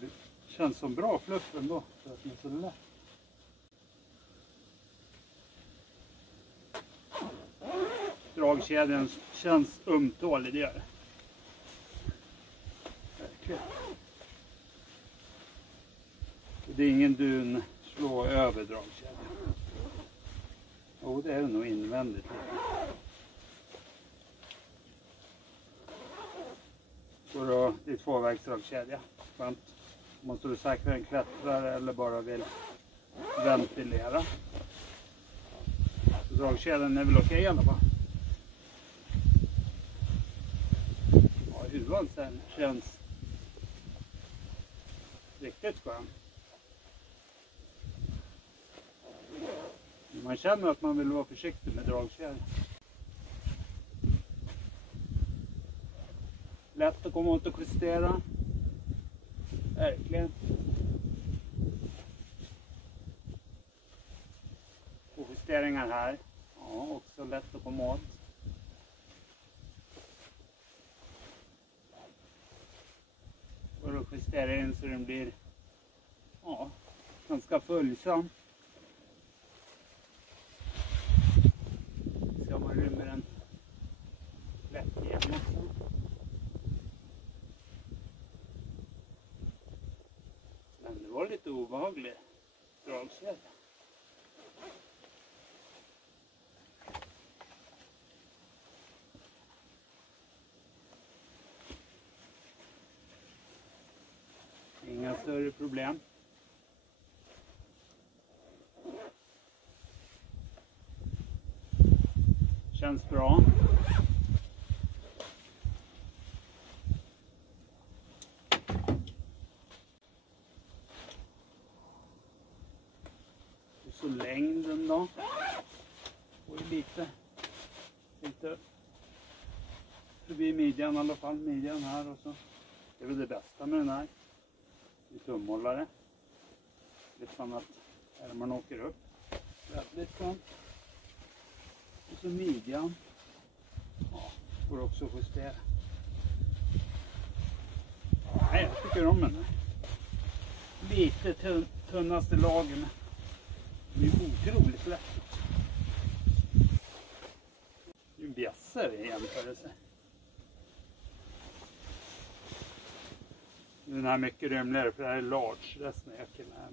Det känns som bra fluff ändå, för att det är så lätt. Dragkedjan känns ömtålig, det gör det. Verkligen. Det är ingen dun slå över dragkedjan. Jo, det är det nog invändigt. Så då, det är tvåvägsdragkedja. Skönt. Måste du säkra en klättrare eller bara vill ventilera. Så dragkedjan är väl okej i alla fall. Ja, huvan sen känns riktigt skön. Man känner att man vill vara försiktig med dragkedjan. Lätt att komma åt och justera. Verkligen. Och justeringar här. Ja, också lätt att komma åt. Och då justerar in så den blir ganska följsam. Så man rymmer den lätt igen också. Men det var lite obehagligt dragkedja. Inga större problem. Känns bra. Och så längden då. Och lite förbi midjan i alla fall. Midjan här och så. Det är väl det bästa med den här. I tumhållare. Lite som att ärmarna åker upp. Väldigt skönt. Och så midjan. Ja, går också att justera. Nej, jag tycker om den. Lite tunnaste lagen. Men det är otroligt lätt. Det är ju bjässar i jämförelse. Den här är mycket rymligare för det här är large. Resten är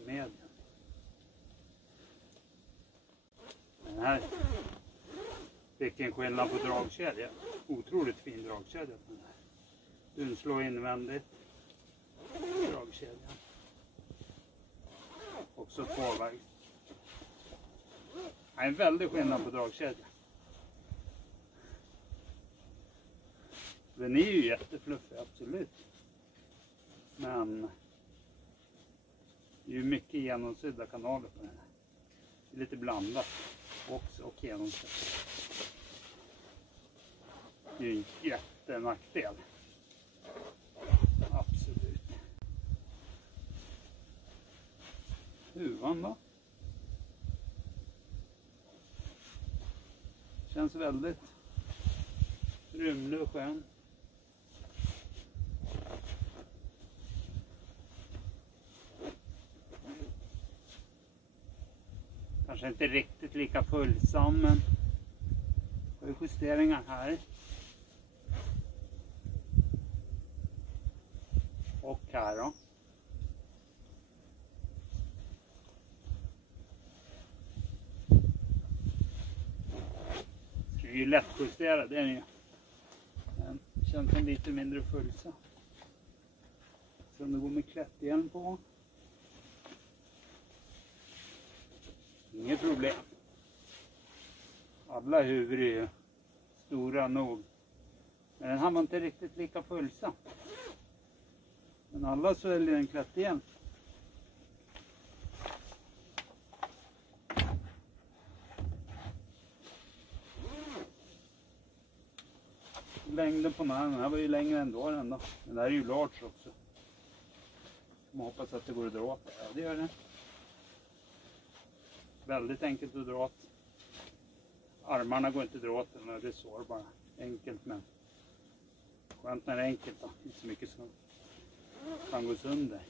medium. Den här fick en skillnad på dragkedja. Otroligt fin dragkedja på den här. Dunslå invändigt. Dragkedjan. Också tvåvägs. Det är en väldig skillnad på dragkedja. Den är ju jättefluffig, absolut. Men det är ju mycket genomsydda kanaler på den här. Det är lite blandat också och genomsydd. Det är ju en jättenackdel. Absolut. Huvan då? Känns väldigt rymlig och skön. Kanske inte riktigt lika följsam, men det är justeringar här. Och här då. Det är ju lättjusterad, det är det ju. Men det känns som lite mindre följsam. Så om det går med klätthjälm på. Inget problem. Alla huvud är ju stora nog. Men den här var inte riktigt lika följsam. Men alla så är den klätthjälm. Längden på den här var ju längre ändå. Den där är ju large också. Man hoppas att det går att dra åt. Ja, det gör det. Väldigt enkelt att dra åt. Armarna går inte att dra åt den här resår bara. Enkelt, men skönt när det är enkelt då. Inte så mycket som kan gå sönder.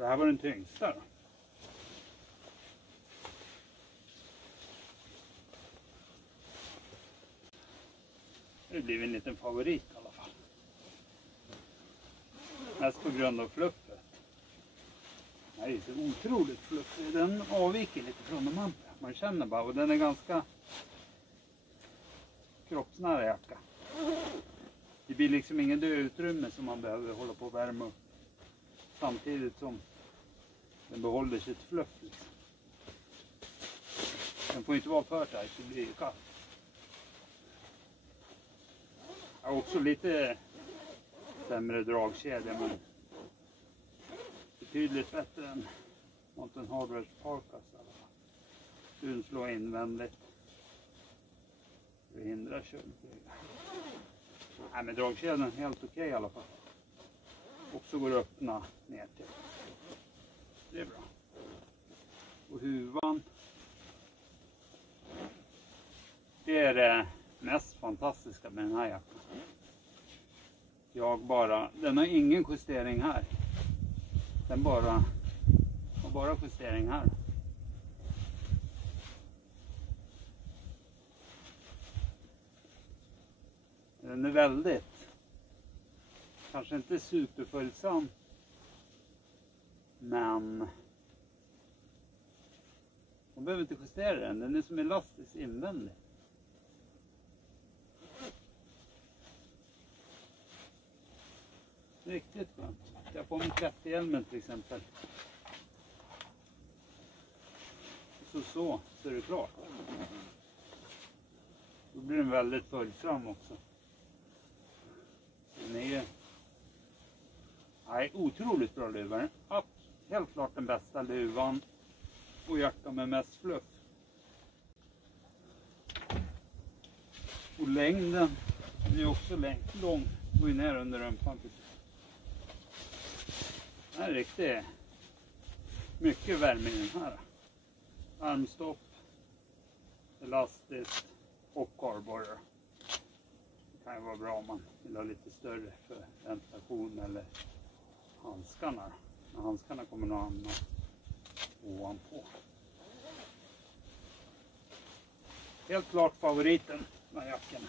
Det här var den tyngsta då. Det blir en liten favorit i alla fall. Mest på grund av fluffet. Den är så otroligt fluffig. Den avviker lite från de andra. Man känner bara, och den är ganska kroppsnära jacka. Det blir liksom ingen dödutrymme som man behöver hålla på och värma upp. Samtidigt som den behåller sitt fluff liksom. Den får inte vara för tajt, så blir det kallt. Jag har också lite sämre dragkedja, men betydligt bättre än Mountain Hardwares Parkas i alla fall. Du slår invändigt. Det hindrar köldbryga. Nej, men dragkedjan är helt okej i alla fall. Också går att öppna ner till. Det är bra. Och huvan. Det är det mest fantastiska med den här jackan. Den har ingen justering här. Den har bara justering här. Den är väldigt, kanske inte superföljsam, men man behöver inte justera den. Den är som elastisk invändig. Riktigt skönt. Jag får med klätterhjälmen till exempel. Så är det klart. Då blir den väldigt följsam också. Den är otroligt bra luva. Helt klart den bästa luvan och jacka med mest fluff. Och längden är också lång. Går ju ner under rumpan. Det här är riktigt mycket värme i den här. Armstopp, elastiskt och kardborrar. Det kan ju vara bra om man vill ha lite större för ventilation eller handskarna. Men handskarna kommer nog hamna ovanpå. Helt klart favoriten med jackorna.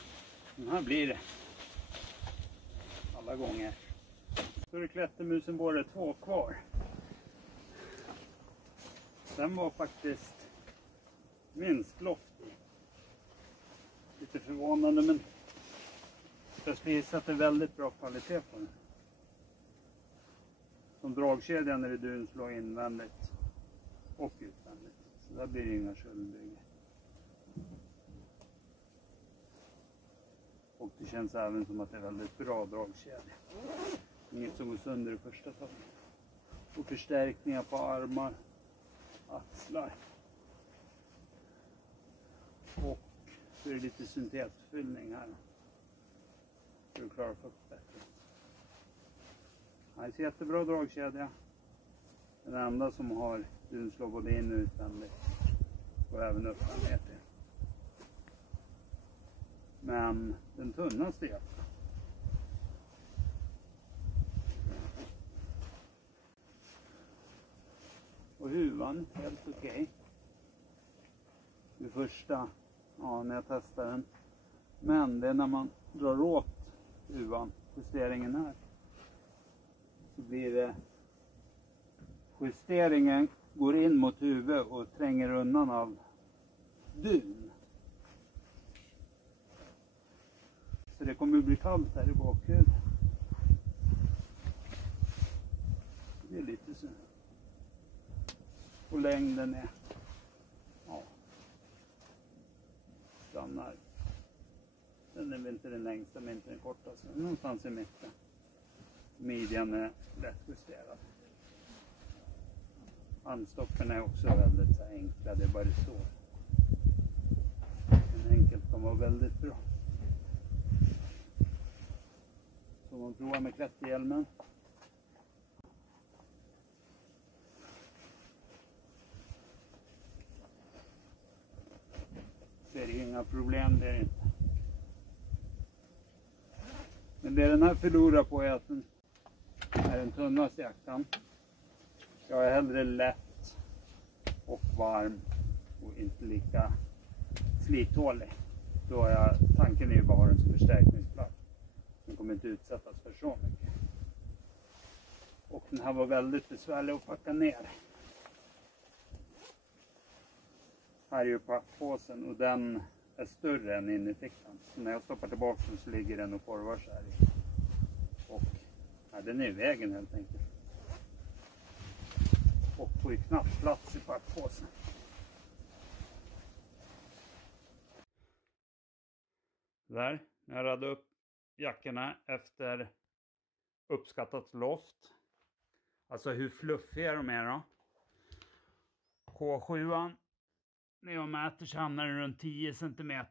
Den här blir det alla gånger. Så är det klättermusen både 2 kvar. Den var faktiskt minst loftig. Lite förvånande, men jag skulle gissa att det är väldigt bra kvalitet på den. Som dragkedjan är det dunslå invändigt och utvändigt. Så där blir det inga köldbryggor. Och det känns även som att det är väldigt bra dragkedja. Inget som går sönder i första taget. Och förstärkningar på armar, axlar. Och så är det lite syntetfyllning här. För att klara fukt bättre. Det är jättebra dragkedja. Den enda som har dunslå både in och utvändigt. Och även upp och ner till. Men den tunnaste jackan. Och huvan helt okej. Det första, när jag testar den. Men det är när man drar åt huvan, justeringen här. Så blir det, justeringen går in mot huvudet och tränger undan av dun. Så det kommer bli kallt här i bakhuvudet. Det är lite så. Och längden är, stannar. Den är väl inte den längsta men inte den kortaste. Någonstans i mitten. Midjan är lätt justerad. Armstoppen är också väldigt så enkla, det är bara så. Men enkelt kan vara väldigt bra. Så man provar med klätterhjälmen. Det är inga problem, det är inte. Men det den här förlorar på är att den är den tunnaste jackan. Jag är hellre lätt och varm och inte lika slithålig. Då är tanken är ju bara ha den som förstärkningsplats. Den kommer inte utsättas för så mycket. Och den här var väldigt besvärlig att packa ner. Här är ju packpåsen och den är större än innerfickan. Så när jag stoppar tillbaka den så ligger den och korvar så här i. Och ja, den är i vägen helt enkelt. Och får ju knappt plats i packpåsen. Där, jag radade upp jackorna efter uppskattat loft. Alltså hur fluffiga de är då. K7an, när jag mäter så hamnar den runt 10 cm.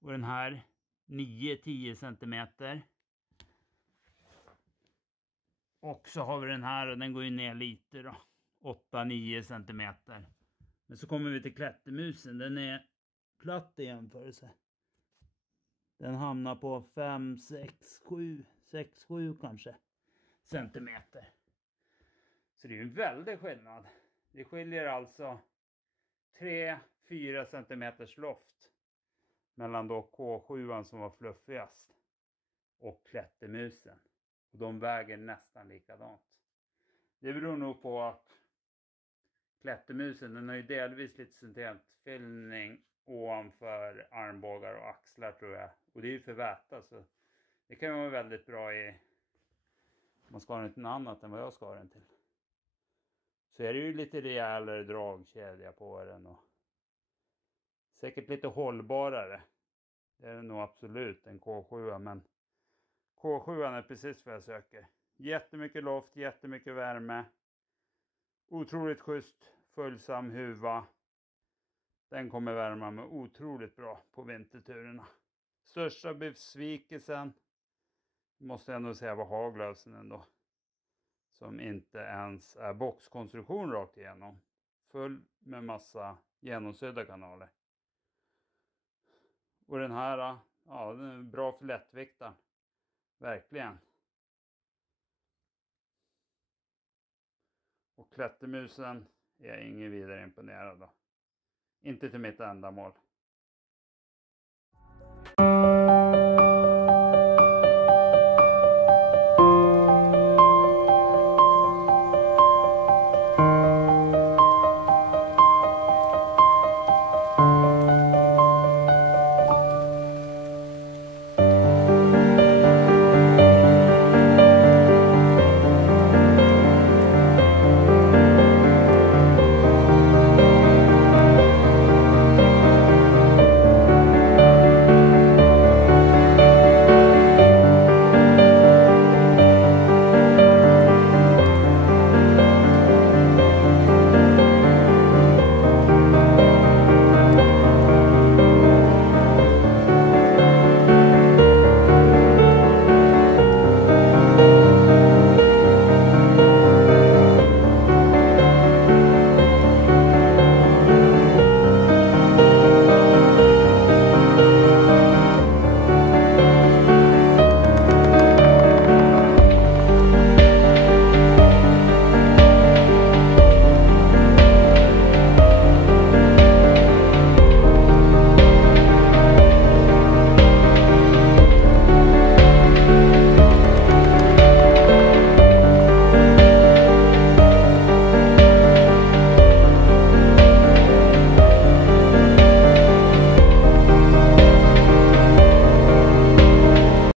Och den här 9-10 cm. Och så har vi den här och den går ju ner lite då. 8-9 cm. Men så kommer vi till klättermusen. Den är platt i jämförelse. Den hamnar på 5, 6, 7, 6, 7 kanske centimeter. Så det är ju en väldig skillnad. Det skiljer alltså 3-4 centimeters loft mellan då K7 som var fluffigast och klättermusen. Och de väger nästan likadant. Det beror nog på att klättermusen, den har ju delvis lite syntetfyllning ovanför armbågar och axlar tror jag. Och det är ju för väta så det kan ju vara väldigt bra i man ska ha den till något annat än vad jag ska ha den till. Så är det ju lite rejälare dragkedja på den och säkert lite hållbarare. Det är det nog absolut en K7 men K7 är precis vad jag söker. Jättemycket loft, jättemycket värme. Otroligt schysst, följsam huva. Den kommer värma mig otroligt bra på vinterturerna. Största besvikelsen måste jag nog säga var haglösen ändå. Som inte ens är boxkonstruktion rakt igenom. Full med massa genomsydda kanaler. Och den här, ja den är bra för lättviktaren. Verkligen. Och klättermusen är jag ingen vidare imponerad av. Inte till mitt ändamål.